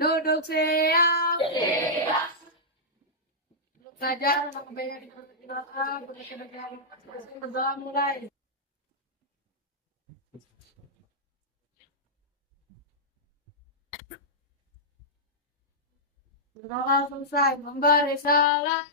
Duduk siap. Duduk saja, kebanyakan di belakang, berdoa mulai. Berdoa selesai, memberi salam.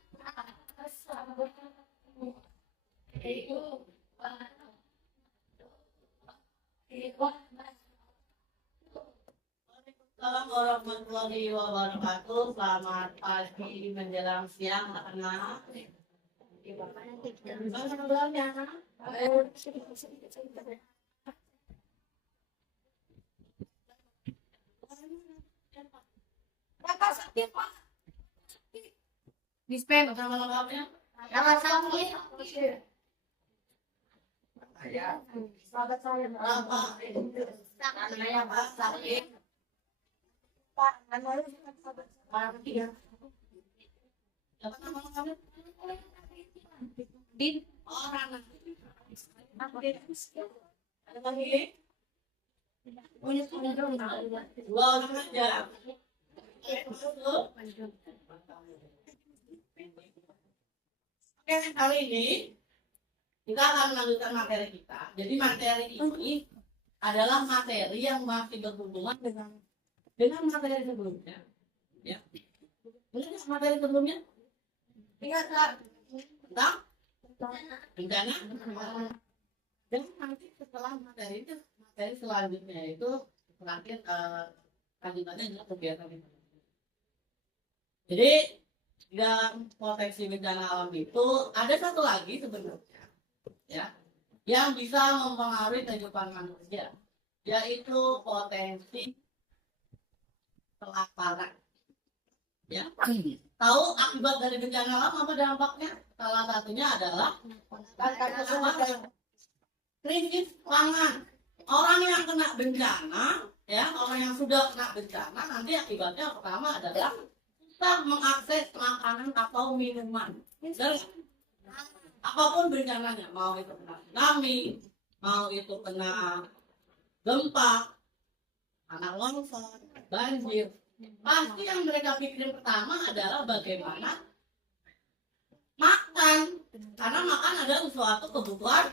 Assalamualaikum warahmatullahi wabarakatuh. Selamat pagi menjelang siang, anak-anak. Gimana sebelumnya? Kakak sakit, Pak. Dispen. Sama lengkapnya? Kakak sakit. Sahabat saya berapa? Saya Pak sakit. Pak, harus Iya. Siapa nama kamu? Din. Orang. Ada lagi? Punya dong. Dua orang aja. Oke, kali ini kita akan melanjutkan materi kita. Jadi materi ini adalah materi yang masih berhubungan dengan materi sebelumnya. Ya. Ingat materi sebelumnya? Ingat nggak? Tentang bencana. Dan nanti setelah materi selanjutnya itu terakhir lanjutannya adalah kegiatan itu. Jadi dalam potensi bencana alam itu ada satu lagi sebenarnya, ya, yang bisa mempengaruhi kehidupan manusia, yaitu potensi kelaparan. Ya, tahu akibat dari bencana alam apa dampaknya? Salah satunya adalah krisis pangan. Orang yang kena bencana, ya, orang yang sudah kena bencana, nanti akibatnya pertama adalah susah mengakses makanan atau minuman. Dan apapun bencananya, mau itu kena tsunami, mau itu kena gempa, tanah longsor, banjir, pasti yang mereka pikirin pertama adalah bagaimana makan, karena makan adalah suatu kebutuhan.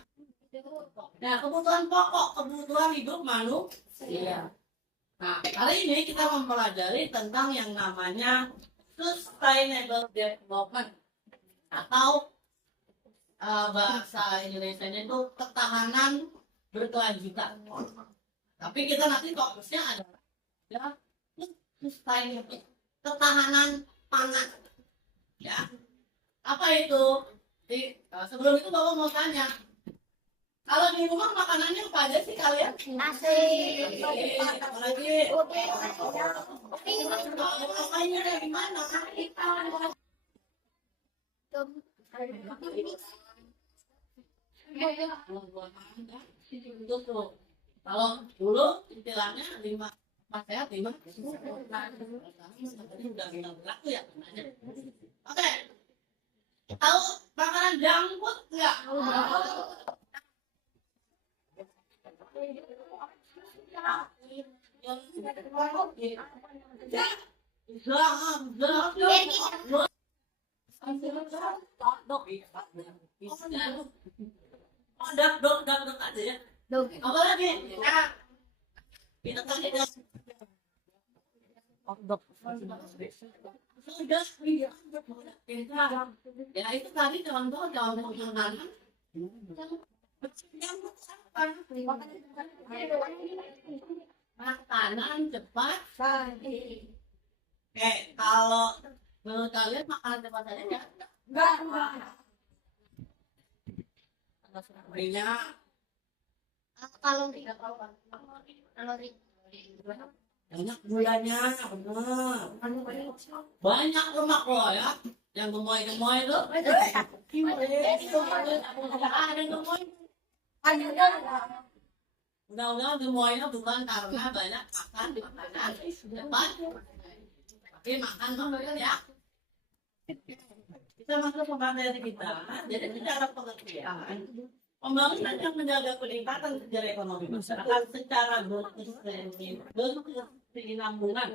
Nah, kebutuhan pokok, kebutuhan hidup manusia. Nah, kali ini kita mempelajari tentang yang namanya sustainable development atau bahasa Indonesia-nya itu ketahanan berkelanjutan. Tapi kita nanti fokusnya adalah ya, sustainable, ketahanan pangan. Ya, apa itu? Sebelum itu Bapak mau tanya. Kalau di rumah makanannya apa aja sih kalian? Nasi. Apalagi? Makanya dari mana? Kalau dulu istilahnya 5 sehat 5 udah berlaku ya. Oke. Tahu makanan junk food nggak? Dok aja ya. Apa lagi? Kita tadi ya itu tadi contoh makanan cepat. Kalau menurut kalian makanan cepat saja enggak? Minyak. Kalori. Banyak gulanya, benar. Banyak lemak loh ya. Yang gemoy-gemoy itu. Ada gemoy. Undang-undang gemoynya bukan karena banyak makan makanan cepat, tapi makan tuh ya. Kita masuk ke materi kita. Jadi secara pengertian, pembangunan yang menjaga peningkatan sejarah ekonomi masyarakat secara kesinambungan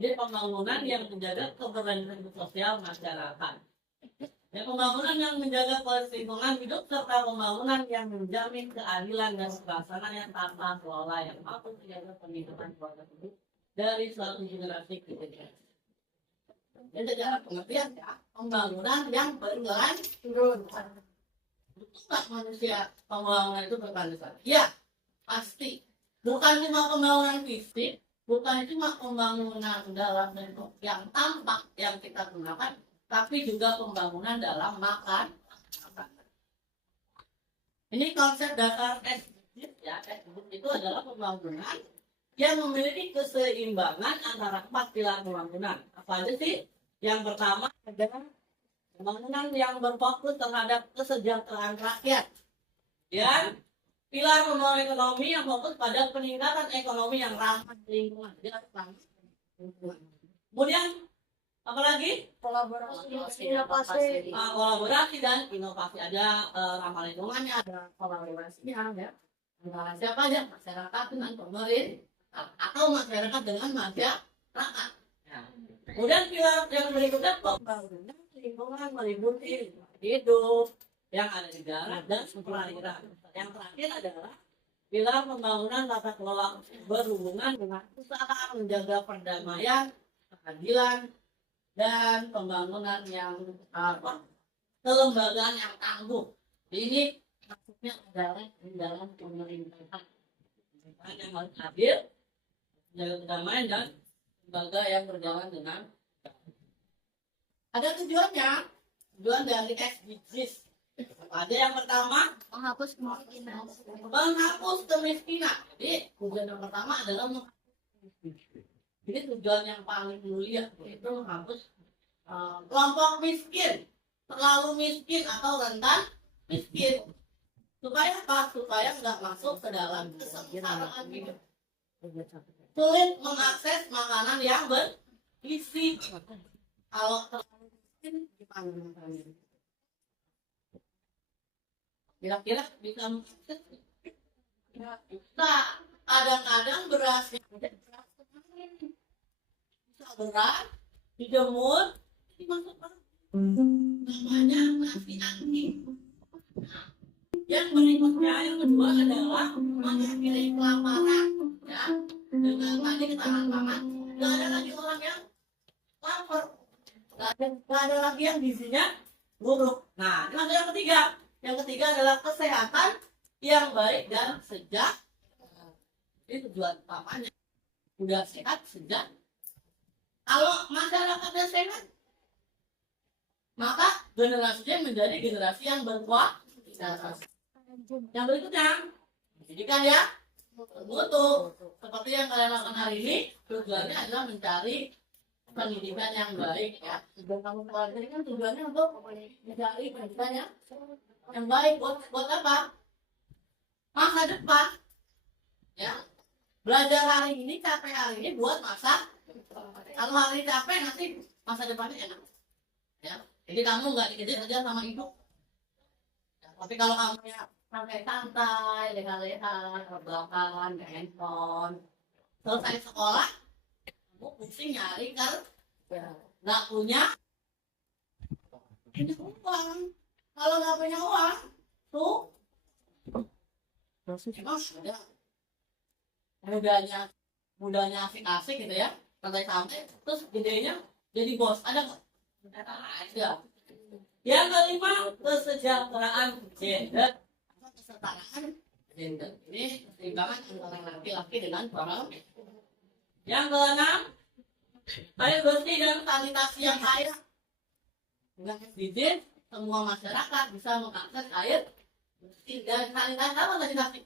di pembangunan yang menjaga keberlanjutan sosial masyarakat. Ya, pembangunan yang menjaga keseimbangan hidup serta pembangunan yang menjamin keadilan dan pelaksanaan tata kelola yang mampu menjaga penghidupan keluarga hidup dari suatu generasi ke generasi. Jadi secara pengertian ya, pembangunan yang berkelanjutan. Betul manusia pembangunan itu berkelanjutan? Ya, pasti. Bukan cuma pembangunan fisik, bukan cuma pembangunan dalam bentuk yang tampak yang kita gunakan, tapi juga pembangunan dalam makan. Ini konsep dasar SDGs ya. SDGs itu adalah pembangunan yang memiliki keseimbangan antara 4 pilar pembangunan. Apa aja sih? Yang pertama adalah pembangunan yang berfokus terhadap kesejahteraan rakyat. Ya, pilar pembangunan ekonomi yang fokus pada peningkatan ekonomi yang ramah lingkungan. Kemudian apalagi kolaborasi dan inovasi. Ada ramah lingkungannya, ada kolaborasinya ya. Antara siapa aja? Masyarakat dengan pemerintah atau masyarakat dengan masyarakat. Ya. Kemudian pilar yang berikutnya pembangunan lingkungan meliputi hidup yang ada di darat dan perairan. Yang terakhir adalah pilar pembangunan tata kelola berhubungan dengan usaha menjaga perdamaian, keadilan, dan pembangunan yang kelembagaan yang tangguh. Ini maksudnya adalah dalam pemerintahan yang harus adil, menjaga perdamaian dan lembaga yang berjalan dengan ada tujuannya. Tujuan dari SDGs ada yang pertama Menghapus kemiskinan. menghapus kemiskinan. Jadi tujuan yang pertama adalah jadi tujuan yang paling mulia itu menghapus kelompok miskin, terlalu miskin atau rentan miskin. Supaya apa? Supaya nggak masuk ke dalam kesengsaraan hidup. Sulit mengakses makanan yang bergizi. Kalau terlalu miskin gimana? Kira-kira bisa mengakses? Ya, bisa. Kadang-kadang beras bisa beras dijemur dimasukkan namanya nasi anti. Yang berikutnya yang kedua adalah mengakhiri kelaparan ya, dengan tadi ketahanan pangan. Gak ada lagi orang yang lapar, gak ada lagi yang gizinya buruk. Nah, yang ketiga adalah kesehatan yang baik dan sejahtera. Ini tujuan utamanya. Udah sehat, sejak. Kalau masyarakatnya sehat, maka generasinya menjadi generasi yang berkualitas. Yang berikutnya, pendidikan ya, bermutu. Seperti yang kalian lakukan hari ini, tujuannya adalah mencari pendidikan yang baik ya. Tujuan kamu pelajari kan tujuannya untuk mencari pendidikan yang baik. Buat apa? Masa depan. Ya. Belajar hari ini, capek hari ini buat masa. Kalau hari ini capek, nanti masa depannya enak. Ya. Jadi kamu nggak dikejar aja sama ibu. Ya, tapi kalau kamu ya sampai santai, leha-leha, rebahan, ke handphone, selesai sekolah, kamu pusing nyari kerja, nggak punya uang. Kalau nggak punya uang, tuh emang sudah mudanya asik-asik gitu ya, santai-santai, terus gedenya jadi bos, ada nggak? Ada. Yang kelima, kesejahteraan gender. Kesetaraan gender ini keseimbangan antara laki-laki dengan perempuan. Yang keenam, air bersih dan sanitasi yang kaya. Dengan SDGs, semua masyarakat bisa mengakses air bersih dan sanitasi. Apa sanitasi?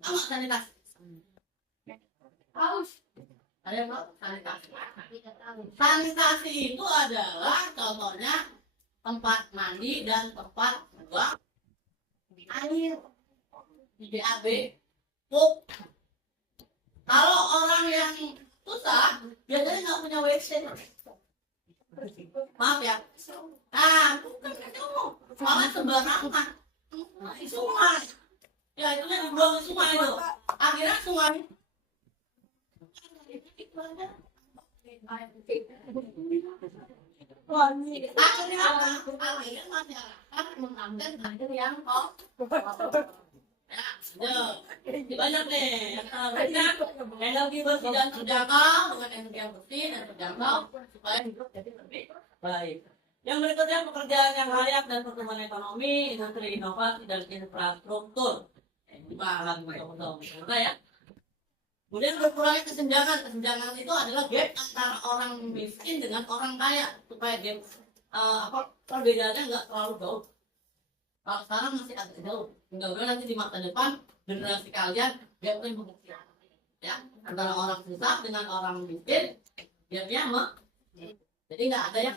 Apa sanitasi? Haus. Ada yang tahu sanitasi? Sanitasi itu adalah contohnya tempat mandi dan tempat buang air di BAB. Kalau orang yang susah biasanya nggak punya WC. Maaf ya. Nah, bukan itu malah sembarangan di sungai. Ya itu yang dibuang di sungai itu. Akhirnya sungai Akhirnya apa? Akhirnya masyarakat mengambil hasil yang kok. Ya, banyak nih. Banyak energi bersih dan terjangkau dengan energi yang bersih dan terjangkau supaya hidup jadi lebih baik. Yang berikutnya pekerjaan yang layak dan pertumbuhan ekonomi, industri inovasi dan infrastruktur. Ini bahan untuk ya. Kemudian berkurangnya kesenjangan. Kesenjangan itu adalah gap antara orang miskin dengan orang kaya supaya gap perbedaannya nggak terlalu jauh. Kalau sekarang masih agak jauh. Mudah-mudahan nanti di masa depan generasi kalian gapnya mengecil. Ya, antara orang susah dengan orang miskin gapnya jadi nggak ada yang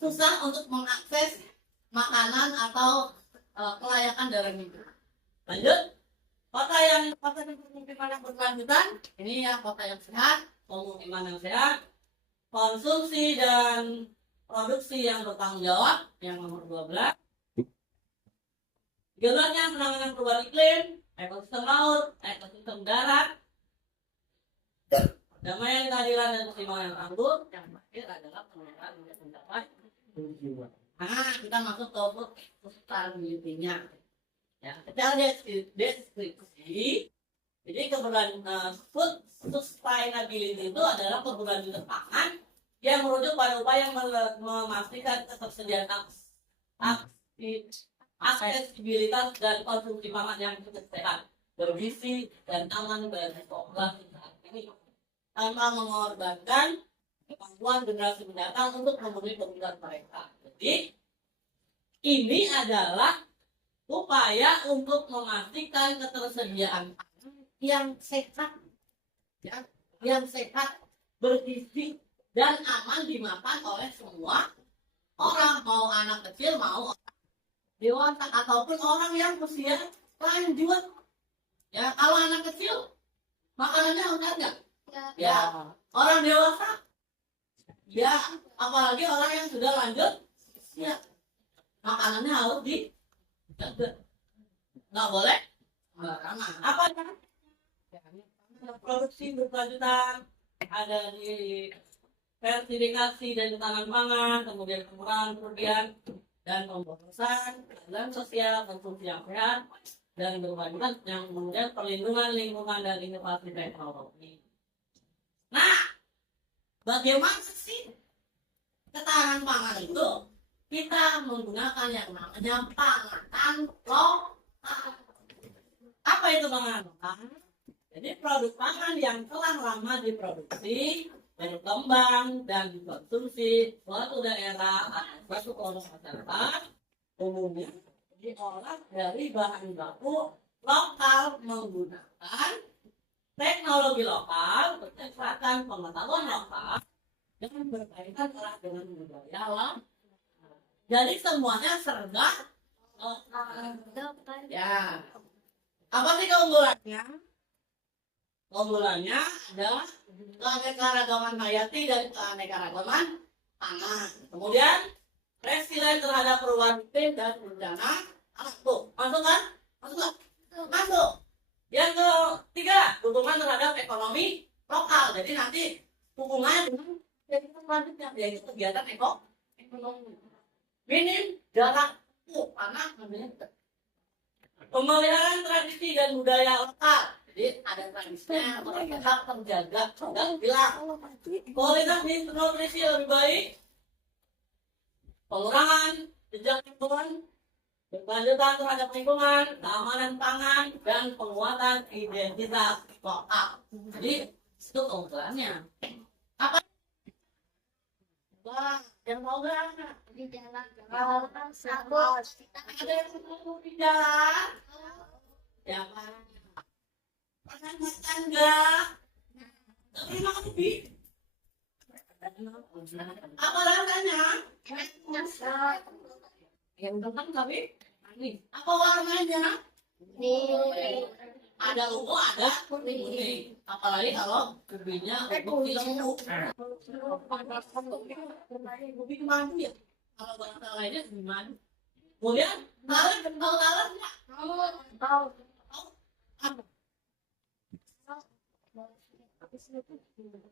susah untuk mengakses makanan atau kelayakan darah hidup. Lanjut. Kota yang pemukiman yang berkelanjutan, ini ya kota yang sehat, pemukiman yang sehat, konsumsi dan produksi yang bertanggung jawab, yang nomor 12. Gelarnya penanganan perubahan iklim, ekosistem laut, ekosistem darat, damaian, keadilan dan keseimbangan yang tangguh, yang terakhir adalah pengelolaan untuk mencapai tujuan. Nah, kita masuk ke sustainability-nya. Ya, kita deskripsi. Jadi food sustainability itu adalah keberlanjutan pangan yang merujuk pada upaya memastikan ketersediaan aksesibilitas dan konsumsi pangan yang cukup sehat, bergizi dan aman bagi populasi saat ini, tanpa mengorbankan kemampuan generasi mendatang untuk memenuhi kebutuhan mereka. Jadi ini adalah upaya untuk memastikan ketersediaan yang sehat, ya, yang sehat, bergizi dan aman dimakan oleh semua orang, mau anak kecil, mau dewasa ataupun orang yang usia lanjut. Ya, kalau anak kecil makanannya udah enggak? Ya, orang dewasa, ya, apalagi orang yang sudah lanjut, ya, makanannya harus nggak boleh sembarangan. Apa kan? Produksi berkelanjutan, ada di sertifikasi dan ketahanan pangan, kemudian pengurangan kerugian dan pemborosan, keadilan sosial, konsumsi yang sehat, dan berkelanjutan yang kemudian perlindungan lingkungan dan inovasi teknologi. Nah, bagaimana sih ketahanan pangan itu? Kita menggunakan yang namanya pangan lokal. Apa itu pangan lokal? Jadi produk pangan yang telah lama diproduksi, berkembang dan dikonsumsi suatu daerah atau suatu kelompok masyarakat, umumnya diolah dari bahan baku lokal menggunakan teknologi lokal, kecerdasan pengetahuan lokal, dan berkaitan erat dengan budaya lokal. Jadi semuanya serba ya. Apa sih keunggulannya? Keunggulannya adalah keanekaragaman hayati dan keanekaragaman pangan. Kemudian resilien terhadap perubahan iklim dan bencana alam. Masuk kan? Masuk kan? Masuk. Yang ketiga, dukungan terhadap ekonomi lokal. Jadi nanti hubungannya dengan selanjutnya yaitu kegiatan ekonomi. Minim jarak anak pemeliharaan tradisi dan budaya lokal. Jadi ada tradisinya orang tetap terjaga dan hilang. Kualitas nutrisi lebih baik, pengurangan jejak lingkungan, berkelanjutan terhadap lingkungan, keamanan pangan, dan penguatan identitas lokal. Jadi itu keunggulannya. Apa? Wah, yang mau nggak? Di jalan Kalau ada yang mau di jalan, jangan pernah makan nggak? Tapi makan lebih. Apa rasanya? Yang tentang tapi ini apa warnanya? Ada ungu, ada kuning. Apalagi kalau ubinya ubi lemu. Ubi kemana ya? Kalau bahasa lainnya gimana? Kemudian lalat, tahu lalat nggak? Tahu.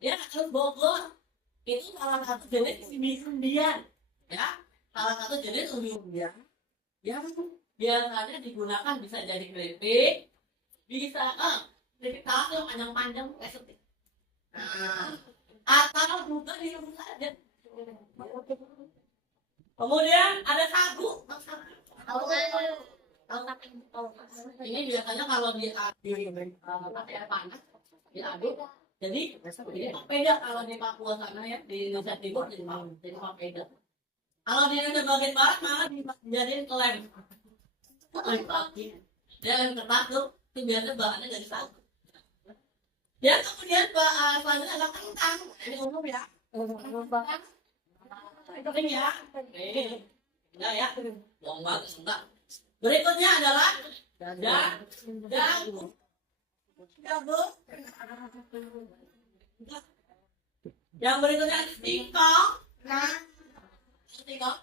Ya, terus Bogor itu salah satu jenis umbi-umbian. Ya, salah satu jenis umbi-umbian yang biasanya digunakan bisa jadi keripik, bisa keripik tahu yang panjang-panjang kayak setik. Nah, atau juga direbus saja. Kemudian ada sagu. Tahu Ini biasanya kalau pakai air panas diaduk, jadi papeda kalau di Papua sana ya, di Indonesia Timur jadi papeda. Kalau di Indonesia bagian barat malah dijadiin lem. Lem pagi. Dia lem kertas tuh, itu biasanya bahannya dari sagu. Ya kemudian selanjutnya ada kentang. Ini umum ya. Kering ya. Enggak ya. Bohong banget, enggak. Berikutnya adalah jagung. Yang berikutnya singkong. Singkong.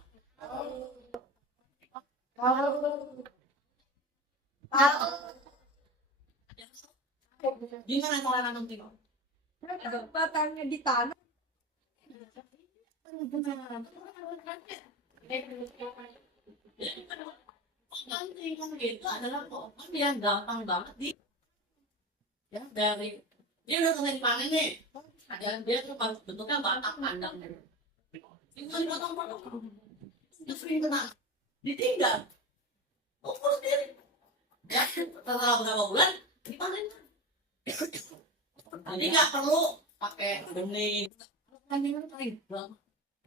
Gimana cara nanam singkong? Batangnya di tanah. Singkong itu adalah pohon yang gampang banget ya dari dia udah selesai panen nih. Ada dia tuh bentuknya batang pandang. Tinggal dipotong-potong. Terus sering kena ditinggal. Tumbuh sendiri. Ya, setelah beberapa bulan dipanen. Jadi nggak perlu pakai benih. Paling bang,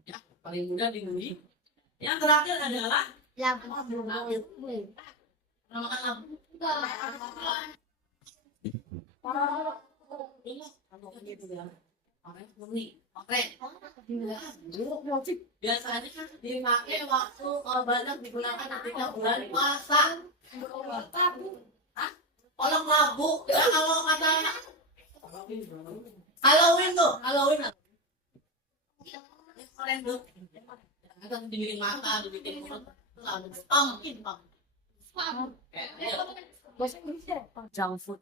ya paling mudah dibeli. Yang terakhir adalah labu. namakan labu. Biasanya dipakai waktu banyak digunakan ketika bulan puasa. Kolong labu ya kalau kata Halloween tuh, Halloween. Keren tuh. Kita dibikin mata, dibikin mulut, lalu pumpkin. Bahasa Indonesia. Junk food.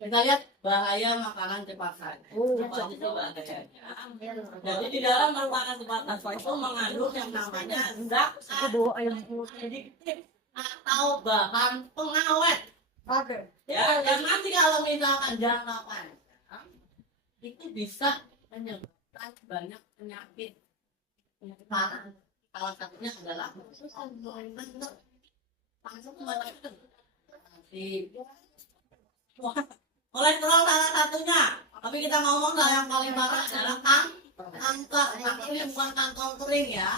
Kita lihat bahaya makanan cepat saji. Coba deh. Jadi di dalam makanan cepat saji itu mengandung yang namanya zat adiktif atau bahan pengawet. Oke. Ya, yang nanti kalau misalkan jangka panjang itu bisa menyebabkan banyak penyakit parah. Salah satunya adalah kolesterol salah satunya. Tapi kita ngomong yang paling parah adalah kanker. Kanker ini bukan kantong kering ya.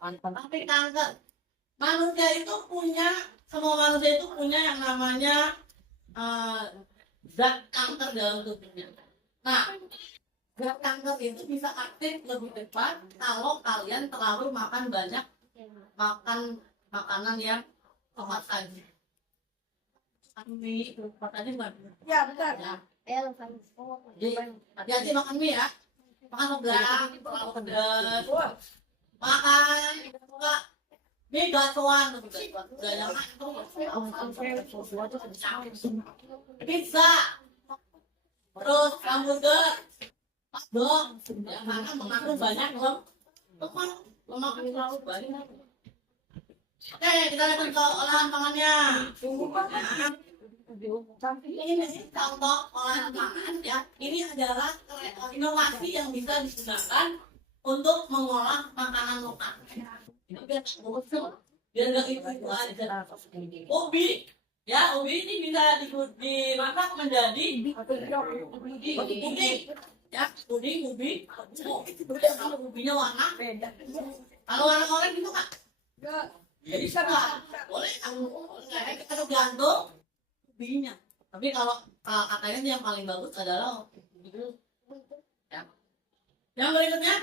Tapi kanker. Manusia itu punya, semua manusia itu punya yang namanya zat kanker dalam tubuhnya. Nah, zat kanker itu bisa aktif lebih cepat kalau kalian terlalu makan banyak makanan yang cepat saji. Mie, tadi bukan? Ya, benar. Ya. Jadi, hati-hati makan mie ya. Makan udang, terlalu pedas. Makan enggak mie gatuan udah yang pizza. Terus hamburger. Pas dong. Yang mana mengandung banyak lemak terlalu banyak. Oke, kita lihat ke olahan pangannya. Ini contoh olahan pangan ya. Ini adalah inovasi yang bisa digunakan untuk mengolah makanan lokal. Ini biar nggak itu aja. Ubi, ya ubi ini bisa dimasak menjadi puding. Ya, puding ubi. Kalau ubinya warna beda. Kalau warna oranye itu nggak? Ya bisa boleh kita tergantung ubinya. Tapi kalau katanya yang paling bagus adalah ya. Yang berikutnya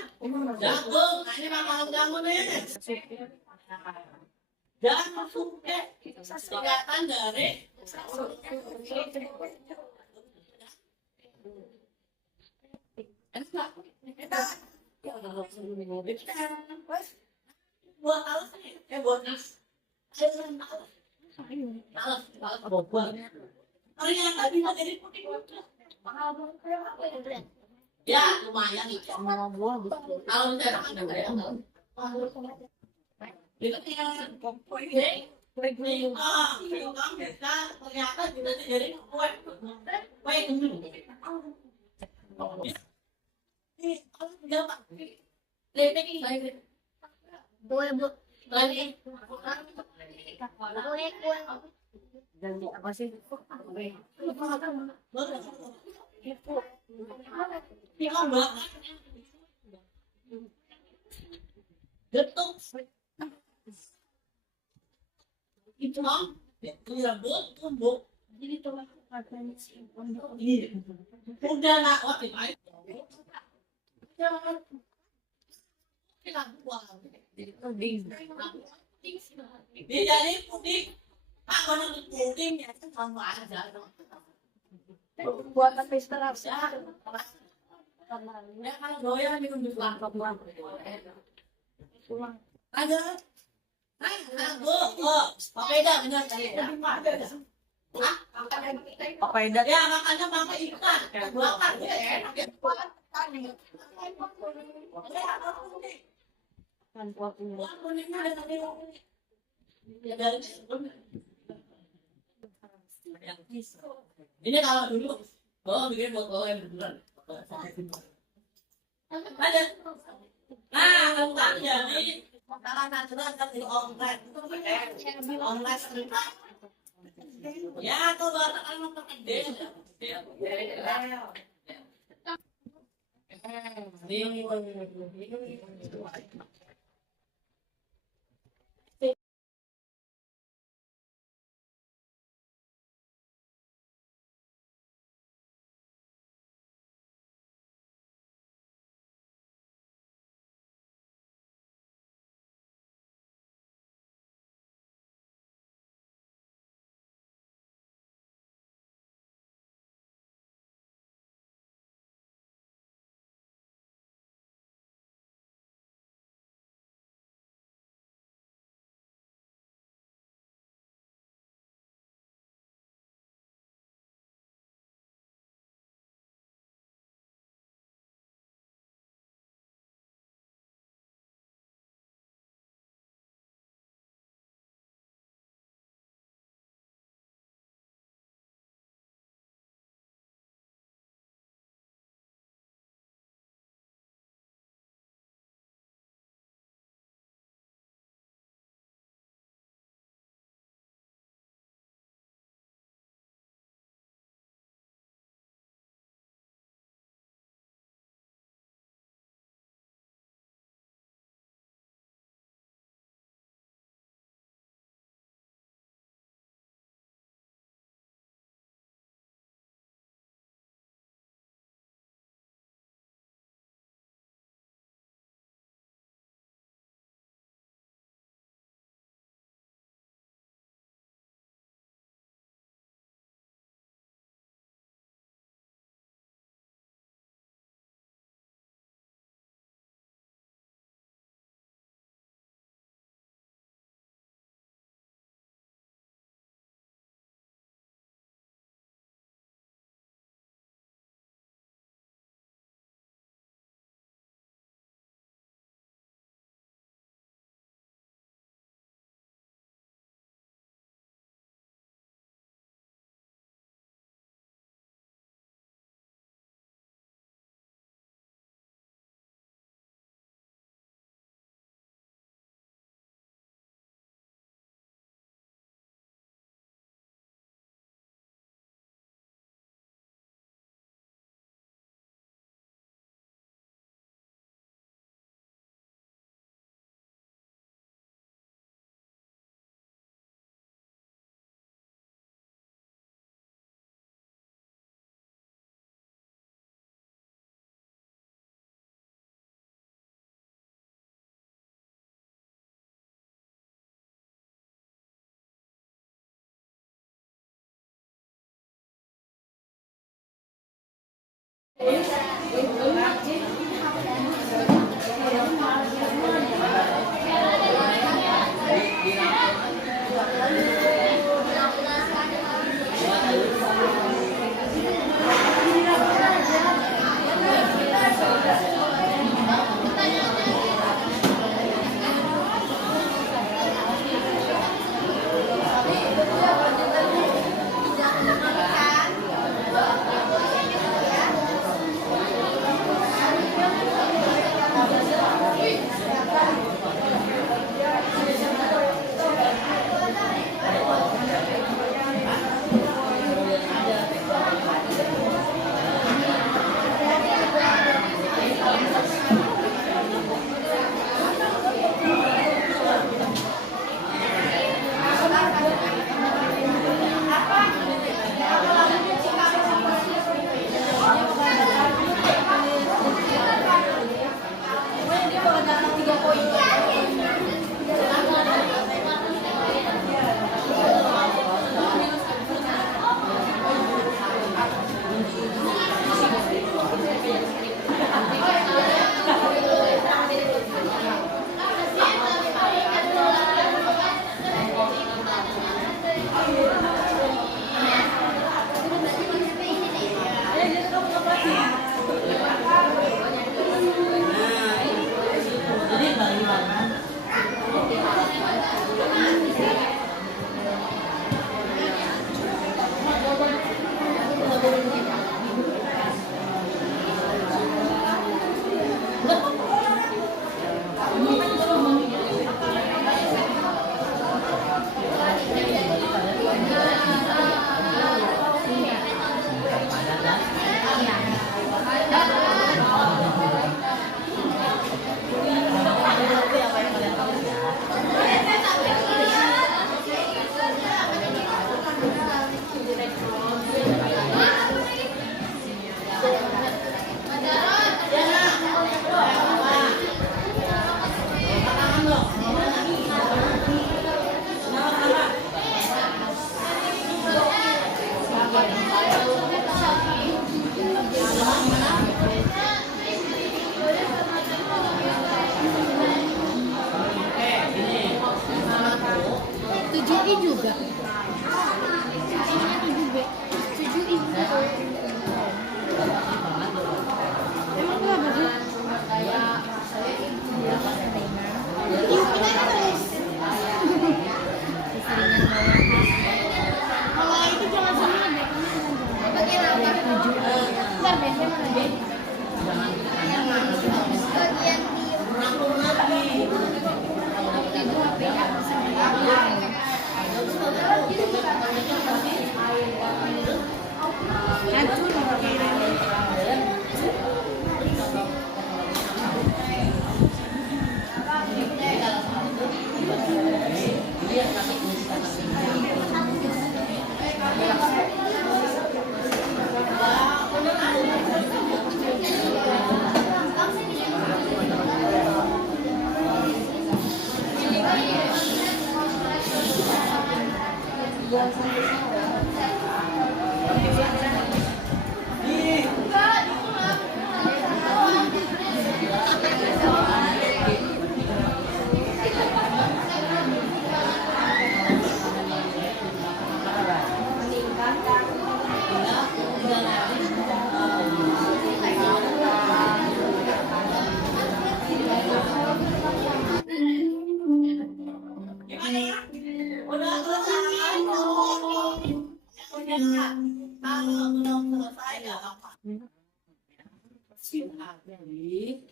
jagung. Nah ini makanan jagung nih. Jagung suke singkatan dari buat alas buat nas. Ternyata bisa jadi puding. Ya lumayan nih. Kalau misalnya ada kayak itu bisa ternyata juga jadi kue ini kalau tidak pak ini baik Kue bu. lagi Kue. Jadi apa sih? getuk itu mah itu yang tumbuk udah nak waktu baik dia jadi puding kalau puding ya sama aja Buat pesta rasa. ya kalau doyan di unjuk ada papeda benar Papeda. ya makanya mama ikan bakar ya enak ya Kan kuahnya. kuningnya dari ini kalau dulu bikin buat bawa yang beneran ada kan jadi makanan natural kan di online ya tuh barang kan gede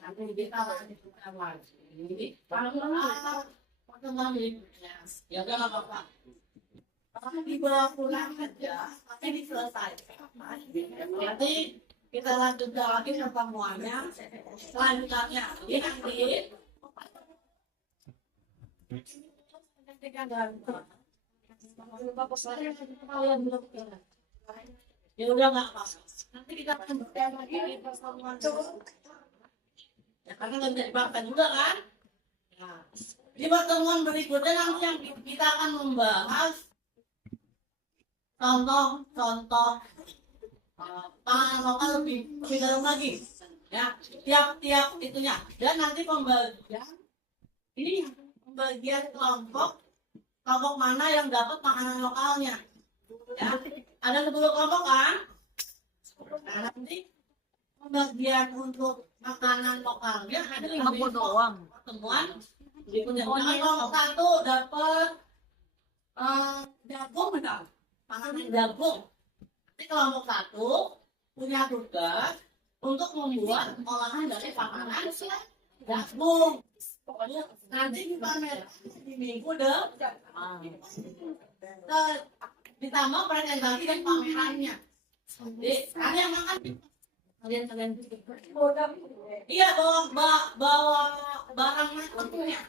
Nanti kita lanjutkan lagi. Kalau pertemuan berikutnya, ya udah nggak apa-apa. Kalau dibawa pulang aja, nanti diselesaikan. Nanti kita lanjutkan lagi pertemuannya. Selanjutnya, ini nanti. Ya udah nggak apa-apa. Nanti kita lanjutkan lagi di pertemuan. Ya karena nggak bisa dimakan juga kan? Nah, di pertemuan berikutnya nanti yang kita akan membahas contoh-contoh pangan lokal lebih dalam lagi. Ya, tiap-tiap itunya. Dan nanti pembagian kelompok mana yang dapat makanan lokalnya. Ya, ada 10 kelompok kan? Nah, nanti pembagian untuk makanan lokalnya ada 50 doang. Pertemuan berikutnya. Kelompok 1 dapat jagung enggak? Makanan jagung. Nanti kelompok 1 punya tugas untuk membuat olahan dari makanan jagung. Nanti dipamerkan di minggu depan. Ditambah presentasi dan pamerannya. Jadi kalian makan. Kalian. Iya bawa barang makannya.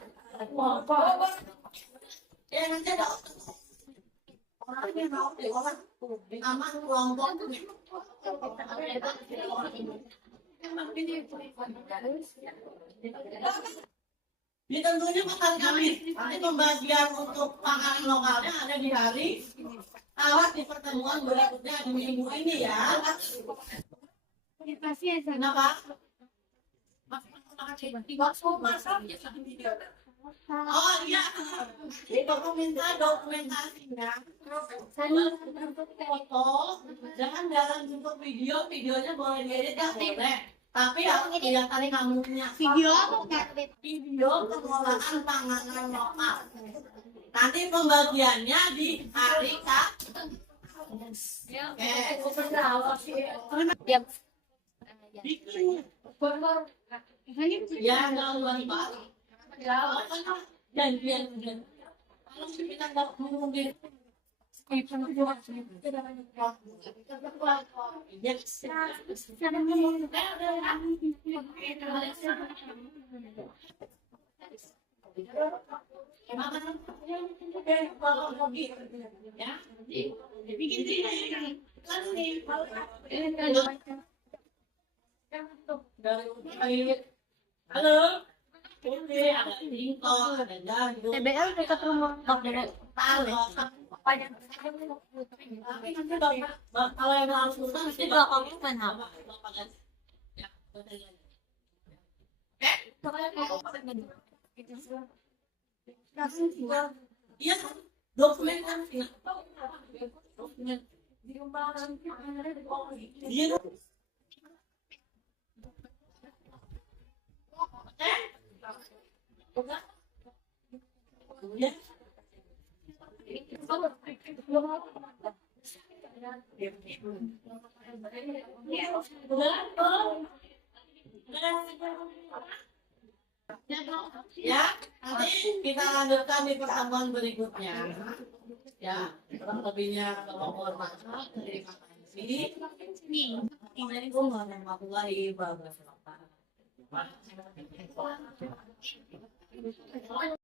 Ya nanti ada orangnya mau nama kelompoknya. Ini tentunya makan kami. Nanti pembagian untuk makanan lokalnya ada di hari Ahad di pertemuan berikutnya di minggu ini ya. Kenapa? Oh iya, dokumentasinya foto, jangan dalam bentuk videonya boleh diedit ya boleh. Tapi harus kelihatan kamunya. Video pengolahan panganan lokal. Nanti pembagiannya di hari Ya, jangan janjian. Kalau kita nggak mungkin Halo. TBL dekat rumah Bang Dede. Tapi nanti kalau yang harus lulus nanti Belakangnya mana? Iya, dokumen kan? Dokumen. Iya. Ya. Ya, nanti kita lanjutkan di pertemuan berikutnya. Ya, kurang lebihnya kalau hormat terima kasih. Assalamualaikum warahmatullahi wabarakatuh.